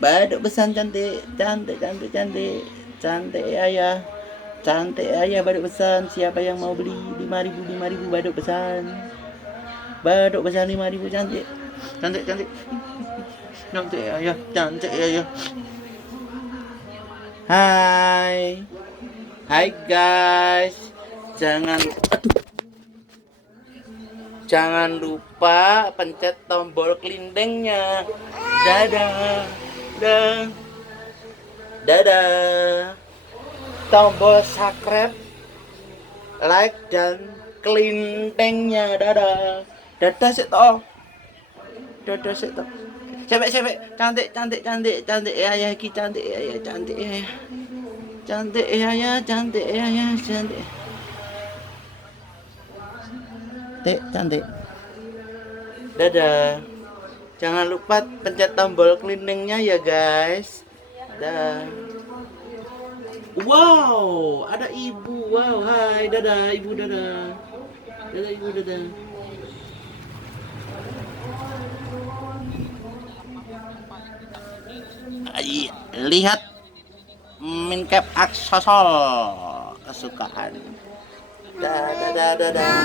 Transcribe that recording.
Baduk pesan cantik, cantik, cantik, cantik, cantik ayah, cantik ayah baduk pesan. Siapa yang mau beli 5.000, 5.000 baduk pesan. Baduk pesan 5.000 cantik, cantik, cantik, cantik ayah, cantik ayah. Hai, hai guys, jangan, aduh, jangan lupa pencet tombol kelindengnya. Dadah, dadah, dadah. Tombol subscribe, like dan kelintengnya. Dadah, dadah sih toh, dadah sih toh. Cewek cewek cantik cantik cantik cantik ya ya ki cantik ya ya cantik ya ya cantik ya ya cantik ya ya cantik cantik cantik. Dadah, jangan lupa pencet tombol kelintengnya ya guys. Dah. Wow, ada ibu. Wow, hai, dadah ibu, dadah. Dadah ibu, dadah. Lihat mincap aksesol kesukaan. Dadah, dadah, dadah.